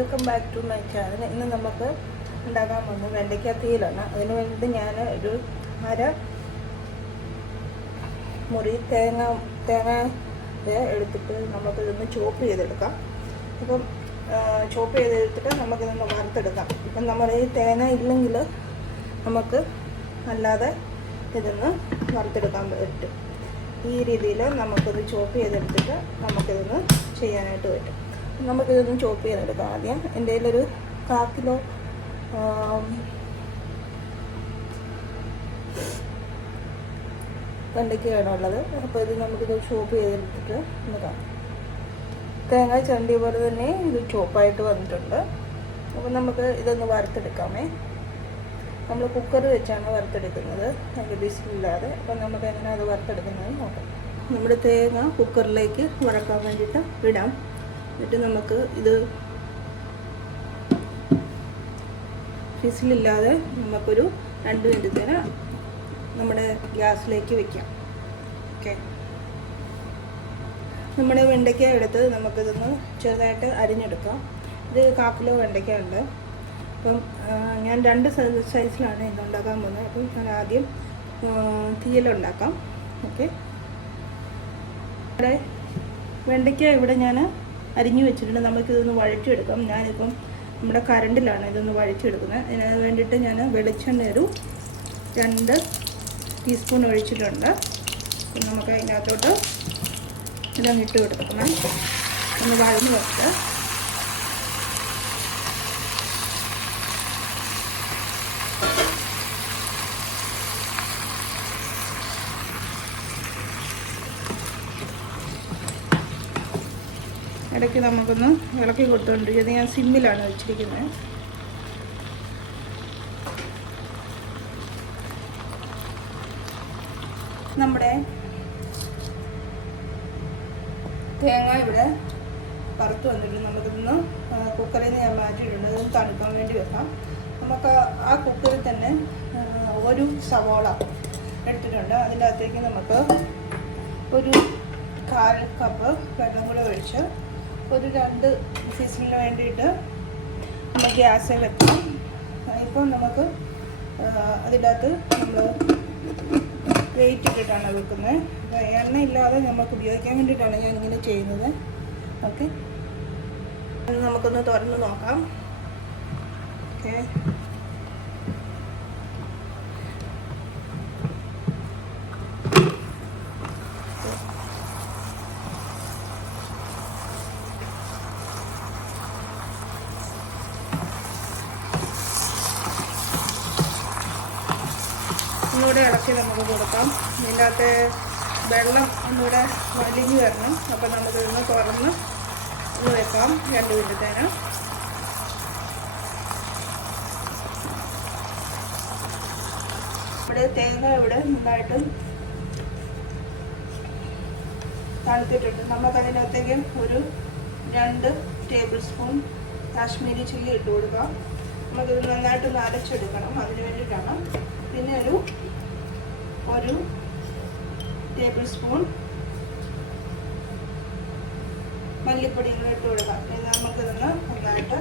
Welcome back to my channel. ഇന്ന് നമുക്ക് ഉണ്ടാക്കാൻ പോകുന്ന വെണ്ടയ്ക്ക തീയിലാണ്. അതിന് വേണ്ടിയിട്ട് ഞാൻ ഒരു അര മുറി തേങ്ങ എടുത്തിട്ട് നമുക്കിതൊന്ന് ചോപ്പ് ചെയ്തെടുക്കാം. ഇപ്പം ചോപ്പ് ചെയ്തെടുത്തിട്ട് നമുക്കിതൊന്ന് വറുത്തെടുക്കാം. ഇപ്പം നമ്മൾ ഈ തേങ്ങ ഇല്ലെങ്കിൽ നമുക്ക് അല്ലാതെ ഇതൊന്ന് വറുത്തെടുക്കാൻ പറ്റും. ഈ രീതിയിൽ നമുക്കൊന്ന് ചോപ്പ് ചെയ്തെടുത്തിട്ട് നമുക്കിതൊന്ന് ചെയ്യാനായിട്ട് പറ്റും. നമുക്കിതൊന്ന് ചോപ്പ് ചെയ്തെടുക്കാം. ആദ്യം എൻ്റെ കയ്യിലൊരു 1/4 കിലോ വെണ്ടയ്ക്കയാണ് ഉള്ളത്. അപ്പോൾ ഇത് നമുക്കിത് ചോപ്പ് ചെയ്തെടുത്തിട്ട് നോക്കാം. തേങ്ങ ചണ്ടി പോലെ തന്നെ ഇത് ചോപ്പായിട്ട് വന്നിട്ടുണ്ട്. അപ്പോൾ നമുക്ക് ഇതൊന്ന് വറുത്തെടുക്കാമേ. നമ്മൾ കുക്കർ വെച്ചാണ് വറുത്തെടുക്കുന്നത്, അതിൻ്റെ വിസിലില്ലാതെ. അപ്പോൾ നമുക്ക് എങ്ങനെ അത് വറുത്തെടുക്കുന്നത് നോക്കാം. നമ്മുടെ തേങ്ങ കുക്കറിലേക്ക് വറക്കാൻ വേണ്ടിയിട്ട് ഇടാം. എന്നിട്ട് നമുക്ക് ഇത് വിസിലില്ലാതെ നമുക്കൊരു 2 മിനിറ്റത്തേന് നമ്മുടെ ഗ്യാസിലേക്ക് വെക്കാം. ഓക്കെ, നമ്മുടെ വെണ്ടയ്ക്ക എടുത്ത് നമുക്കിതൊന്ന് ചെറുതായിട്ട് അരിഞ്ഞെടുക്കാം. ഇത് 1/4 കിലോ വെണ്ടയ്ക്ക ഉണ്ട്. അപ്പം ഞാൻ 2 സൈസിലാണ് ഇതുണ്ടാക്കാൻ പോകുന്നത്. അപ്പം ഞാൻ ആദ്യം തീയലുണ്ടാക്കാം. ഓക്കെ, ഇവിടെ വെണ്ടയ്ക്ക ഇവിടെ ഞാൻ അരിഞ്ഞു വെച്ചിട്ടുണ്ട്. നമുക്കിതൊന്ന് വഴറ്റിയെടുക്കാം. ഞാനിപ്പം നമ്മുടെ കരണ്ടിലാണ് ഇതൊന്ന് വഴറ്റിയെടുക്കുന്നത്. അതിന് വേണ്ടിയിട്ട് ഞാൻ വെളിച്ചെണ്ണ ഒരു 2 ടീസ്പൂൺ ഒഴിച്ചിട്ടുണ്ട്. നമുക്ക് അതിനകത്തോട്ട് ഇതൊന്ന് ഇട്ട് കൊടുക്കണം. ഒന്ന് വഴന്ന് വെച്ച് ഇടയ്ക്ക് നമുക്കൊന്ന് ഇളക്കി കൊടുത്തുകൊണ്ടിരിക്കും. ഇത് ഞാൻ സിമ്മിലാണ് വെച്ചിരിക്കുന്നത്. നമ്മുടെ തേങ്ങ ഇവിടെ വറുത്ത് വന്നിട്ടുണ്ട്. നമുക്കിതൊന്ന് കുക്കറിൽ നിന്ന് ഞാൻ മാറ്റിയിട്ടുണ്ട്. അതൊന്ന് തണുക്കാൻ വേണ്ടി വെക്കാം. നമുക്ക് ആ കുക്കറിൽ തന്നെ ഒരു സവാള എടുത്തിട്ടുണ്ട്. അതിൻ്റെ അകത്തേക്ക് നമുക്ക് ഒരു 1/4 കപ്പ് വെള്ളം കൂടെ ഒഴിച്ച് ഒരു 2 വിസിലിന് വേണ്ടിയിട്ട് നമ്മൾ ഗ്യാസിൽ വെക്കാം. ഇപ്പോൾ നമുക്ക് അതിൻ്റെ അകത്ത് നമ്മൾ വെയിറ്റ് ഇട്ടിട്ടാണ് വെക്കുന്നത്. എണ്ണ ഇല്ലാതെ നമുക്ക് ഉപയോഗിക്കാൻ വേണ്ടിയിട്ടാണ് ഞാൻ ഇങ്ങനെ ചെയ്യുന്നത്. ഓക്കെ, നമുക്കൊന്ന് തുറന്ന് നോക്കാം. ഓക്കെ, ഒന്നുകൂടെ ഇളക്കി നമുക്ക് കൊടുക്കാം. ഇതിൻ്റെ അകത്ത് വെള്ളം ഒന്നുകൂടെ വലിഞ്ഞു വരണം. അപ്പോൾ നമുക്കിതൊന്ന് തുറന്ന് ഒന്ന് വെക്കാം 2 മിനിറ്റത്തേന്. ഇവിടെ തേങ്ങ ഇവിടെ നന്നായിട്ട് തണുത്തിട്ടുണ്ട്. നമുക്കതിനകത്തേക്ക് ഒരു 2 ടേബിൾ സ്പൂൺ കാശ്മീരി ചില്ലി ഇട്ട് കൊടുക്കാം. നമുക്കിത് നന്നായിട്ടൊന്ന് അരച്ചെടുക്കണം. അതിന് വേണ്ടിയിട്ടാണ്. പിന്നെ ഒരു ടേബിൾ സ്പൂൺ മല്ലിപ്പൊടി കൂടെ ഇട്ട് കൊടുക്കാം. പിന്നെ നമുക്കിതൊന്ന് നന്നായിട്ട്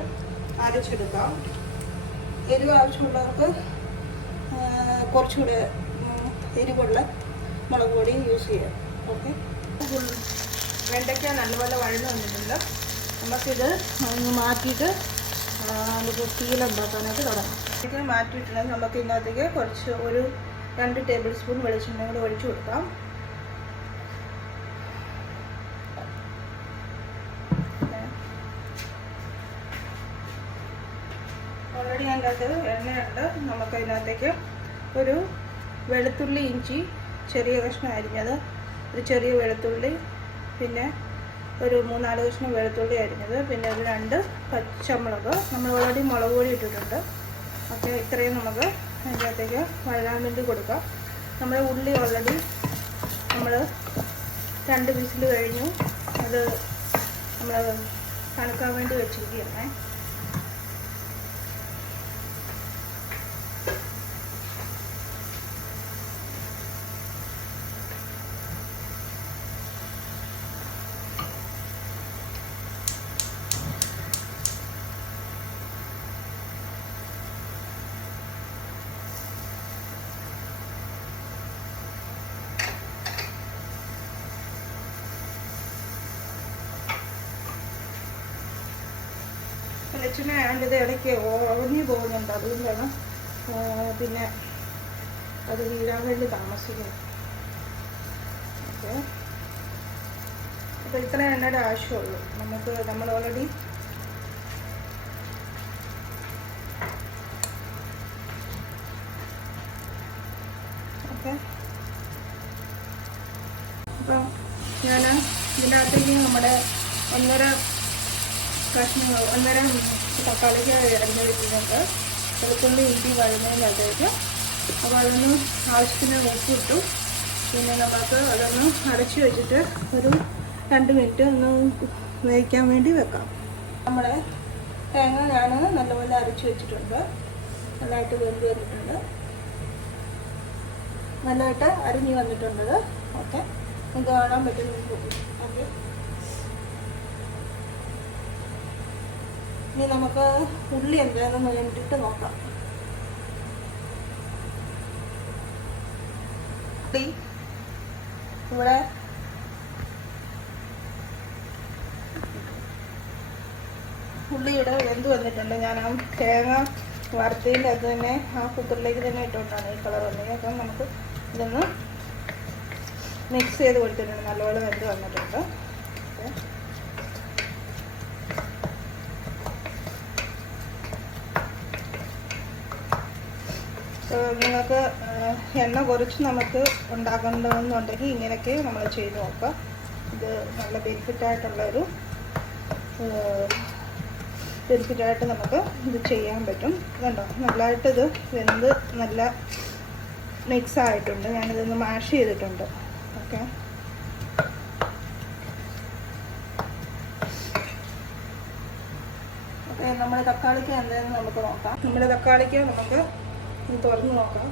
അരച്ചെടുക്കാം. എരിവ് ആവശ്യമുള്ളവർക്ക് കുറച്ചുകൂടെ എരിവുള്ള മുളക് പൊടി യൂസ് ചെയ്യാം. ഓക്കെ, വെണ്ടയ്ക്ക നല്ലപോലെ വഴന്ന് വന്നിട്ടുണ്ട്. നമുക്കിത് ഒന്ന് മാറ്റിയിട്ട് നമുക്ക് തീയിലുണ്ടാക്കാനായിട്ട് തുടങ്ങാം. ഇത് മാറ്റിയിട്ടുണ്ടെങ്കിൽ നമുക്ക് ഇതിനകത്തേക്ക് കുറച്ച് ഒരു 2 ടേബിൾ സ്പൂൺ വെളിച്ചെണ്ണ കൂടെ ഒഴിച്ചു കൊടുക്കാം. ഓൾറെഡി അതിൻ്റെ അകത്ത് എണ്ണയുണ്ട്. നമുക്ക് അതിനകത്തേക്ക് ഒരു വെളുത്തുള്ളി ഇഞ്ചി ചെറിയ കഷ്ണം അരിഞ്ഞത്, ഒരു ചെറിയ വെളുത്തുള്ളി, പിന്നെ ഒരു 3-4 കഷ്ണം വെളുത്തുള്ളി അരിഞ്ഞത്, പിന്നെ ഒരു 2 പച്ചമുളക്. നമ്മൾ ഓൾറെഡി മുളക് പൊടി ഇട്ടിട്ടുണ്ട്. ഓക്കെ, ഇത്രയും നമുക്ക് അതിൻ്റെ അകത്തേക്ക് വഴകാൻ വേണ്ടി കൊടുക്കാം. നമ്മുടെ ഉള്ളി ഓൾറെഡി നമ്മൾ 2 വിസിൽ കഴിഞ്ഞു. അത് നമ്മൾ തണുക്കാൻ വേണ്ടി വെച്ചിരിക്കുകയാണ്. വെളിച്ചെണ്ണ ആയതുകൊണ്ട് ഇത് ഇടയ്ക്ക് ഉറങ്ങി പോകുന്നുണ്ട്, അതുകൊണ്ടാണ് പിന്നെ അത് വീഴാൻ വേണ്ടി താമസിക്കുന്നത്. ഓക്കെ, അപ്പോൾ ഇത്ര എണ്ണയുടെ ആവശ്യമുള്ളൂ നമുക്ക്. നമ്മൾ ഓൾറെഡി ഓക്കെ. അപ്പം ഞാൻ ഇതിനകത്തേക്ക് നമ്മുടെ 1.5 തക്കാളിക്ക് അരിഞ്ഞ് വെച്ചിട്ടുണ്ട്. വെളുത്തുള്ളി ഇഞ്ചി വഴന്നതിനകത്തേക്ക്. അപ്പോൾ അതൊന്ന് ആവശ്യത്തിന് ഉപ്പിട്ടു. പിന്നെ നമുക്ക് അതൊന്ന് അടച്ച് വെച്ചിട്ട് ഒരു 2 മിനിറ്റ് ഒന്ന് വേവിക്കാൻ വേണ്ടി വെക്കാം. നമ്മുടെ തേങ്ങ ഞാൻ നല്ലപോലെ അരച്ച് വെച്ചിട്ടുണ്ട്. നല്ലതായിട്ട് വെന്ത് വന്നിട്ടുണ്ട്, നല്ലതായിട്ട് അരിഞ്ഞ് വന്നിട്ടുണ്ട്. ഓക്കെ, നമുക്ക് കാണാൻ പറ്റും. ഓക്കെ, ഇനി നമുക്ക് ഉള്ളി എന്താണെന്ന് വേണ്ടിയിട്ട് നോക്കാം. ഇവിടെ ഉള്ളിയുടെ വെന്ത് വന്നിട്ടുണ്ട്. ഞാൻ ആ തേങ്ങ വറുത്തതിൻ്റെ അത് തന്നെ ആ കുക്കറിലേക്ക് തന്നെ ഇട്ടുകൊണ്ടാണ് ഈ കളർ വന്നത്. അപ്പം നമുക്ക് ഇതൊന്ന് മിക്സ് ചെയ്ത് കൊടുത്തിട്ടുണ്ട്. നല്ലപോലെ വെന്ത് വന്നിട്ടുണ്ട്. നിങ്ങൾക്ക് എണ്ണ കുറച്ച് നമുക്ക് ഉണ്ടാക്കണമെന്നുണ്ടെങ്കിൽ ഇങ്ങനെയൊക്കെ നമ്മൾ ചെയ്ത് നോക്കാം. ഇത് നല്ല ബെനിഫിറ്റായിട്ടുള്ളൊരു ബെനിഫിറ്റായിട്ട് നമുക്ക് ഇത് ചെയ്യാൻ പറ്റും. ഇതുണ്ടോ, നല്ലതായിട്ട് ഇത് വെന്ത് നല്ല മിക്സ് ആയിട്ടുണ്ട്. ഞാനിതൊന്ന് മാഷ് ചെയ്തിട്ടുണ്ട്. Okay, okay. നമ്മുടെ തക്കാളിക്ക് എന്താണെന്ന് നമുക്ക് നോക്കാം. നമ്മുടെ തക്കാളിക്ക് നമുക്ക് തുറന്ന് നോക്കാം.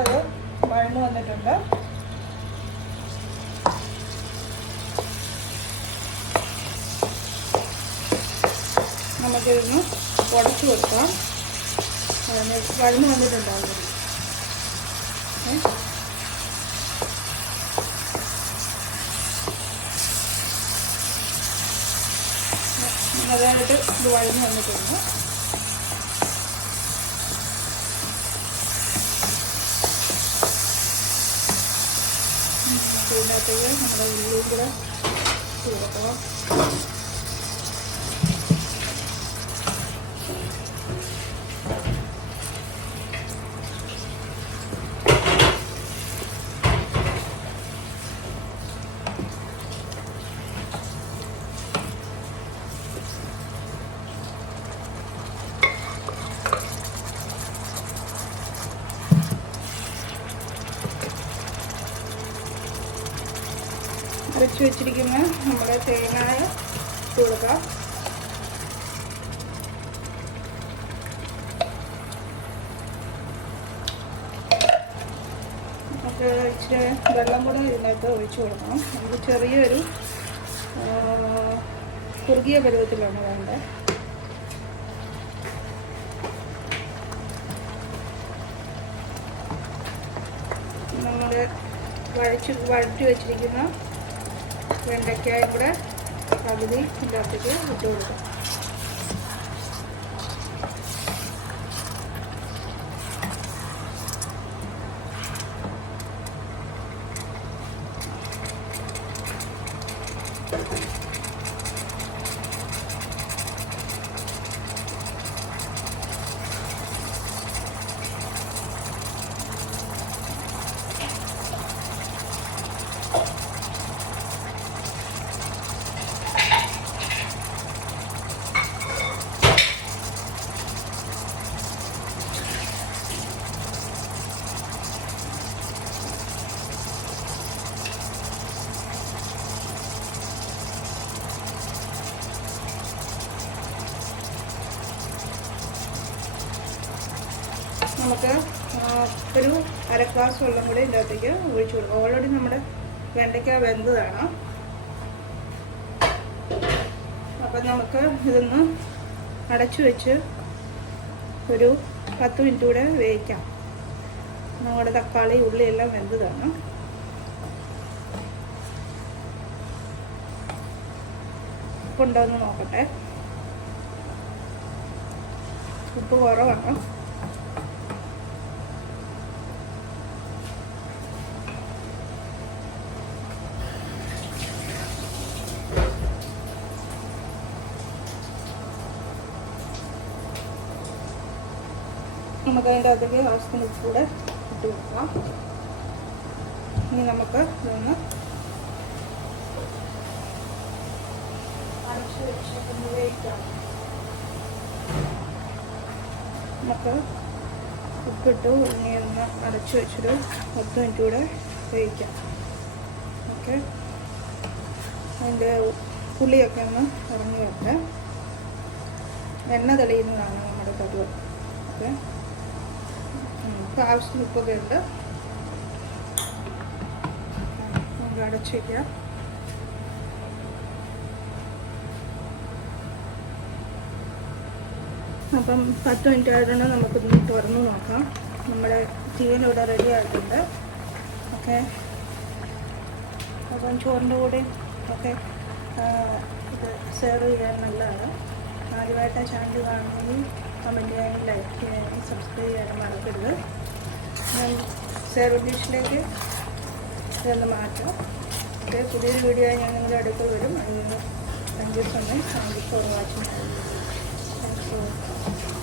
അത് വഴന്ന് വന്നിട്ടുണ്ട്. നമുക്കിതൊന്ന് ഉടച്ചു കൊടുക്കാം. വഴന്ന് വന്നിട്ടുണ്ടാകും. അതായിട്ട് ഇത് വഴന്ന് വന്നിട്ടുണ്ട്. ഇതിനകത്തേക്ക് നമ്മുടെ ഉള്ളിയും കൂടെ ചേർക്കണം. അരച്ച് വെച്ചിരിക്കുന്ന നമ്മുടെ തേങ്ങായ ഇട്ട് കൊടുക്കാം. നമുക്ക് ഇച്ചിരി വെള്ളം കൂടെ ഇതിനകത്ത് ഒഴിച്ച് കൊടുക്കണം. നമുക്ക് ചെറിയൊരു കുറുകിയ പരുവത്തിലാണ് വേണ്ടത്. നമ്മൾ വഴറ്റി വെച്ചിരിക്കുന്ന വെണ്ടയ്ക്കായും കൂടെ പകുതി ഇതിനകത്തേക്ക് ഇട്ട് കൊടുക്കാം. നമുക്ക് ഒരു അര ഗ്ലാസ് വെള്ളം കൂടി ഇതിൻ്റെ അകത്തേക്ക് ഒഴിച്ചു കൊടുക്കാം. ഓൾറെഡി നമ്മുടെ വെണ്ടയ്ക്ക വെന്തതാണ്. അപ്പം നമുക്ക് ഇതൊന്ന് അടച്ചു വെച്ച് ഒരു 10 മിനിറ്റ് കൂടെ വേവിക്കാം. നമ്മുടെ തക്കാളി ഉള്ളി എല്ലാം വെന്തതാണ്. ഉപ്പുണ്ടോയെന്ന് നോക്കട്ടെ. ഉപ്പ് കുറവാണ്. നമുക്ക് അതിൻ്റെ അകത്തേക്ക് ആവശ്യത്തിന് ഉപ്പ് കൂടെ ഇട്ട് കൊടുക്കാം. ഇനി നമുക്ക് ഇതൊന്ന് അടച്ച് വെച്ച് വേവിക്കാം. നമുക്ക് ഉപ്പിട്ടു ഇനി ഒന്ന് അടച്ച് വെച്ചൊരു 10 മിനിറ്റ് കൂടെ വേവിക്കാം. ഓക്കെ, അതിൻ്റെ പുളിയൊക്കെ ഒന്ന് ഇറങ്ങി വരട്ടെ. എണ്ണ തെളിയുന്നതാണ് നമ്മുടെ കടുവ. ഓക്കെ, നമുക്ക് ആവശ്യത്തിന് ഉപ്പൊക്കെ ഉണ്ട്. നമുക്ക് അടച്ച് വയ്ക്കാം. അപ്പം 10 മിനിറ്റ് ആയതുകൊണ്ട് നമുക്കിതൊന്ന് തുറന്ന് നോക്കാം. നമ്മുടെ തീയൽ ഇവിടെ റെഡി ആയിട്ടുണ്ട്. ഓക്കെ, അപ്പം ചോറിൻ്റെ കൂടെ ഒക്കെ ഇത് സെർവ് ചെയ്യാൻ നല്ലതാണ്. ആദ്യമായിട്ട് ചാനൽ കാണുമെങ്കിൽ കമൻറ്റ് ചെയ്യാനും ലൈക്ക് ചെയ്യാനും സബ്സ്ക്രൈബ് ചെയ്യാനും മറക്കരുത്. ഞാൻ സെർവ് ഡിഷിലേക്ക് ഇതൊന്ന് മാറ്റാം. ഓക്കെ, പുതിയൊരു വീഡിയോ ആയി ഞാൻ നിങ്ങളുടെ അടുത്ത് വരും. അതിന് thank you so much. Thank you for watching. Thanks for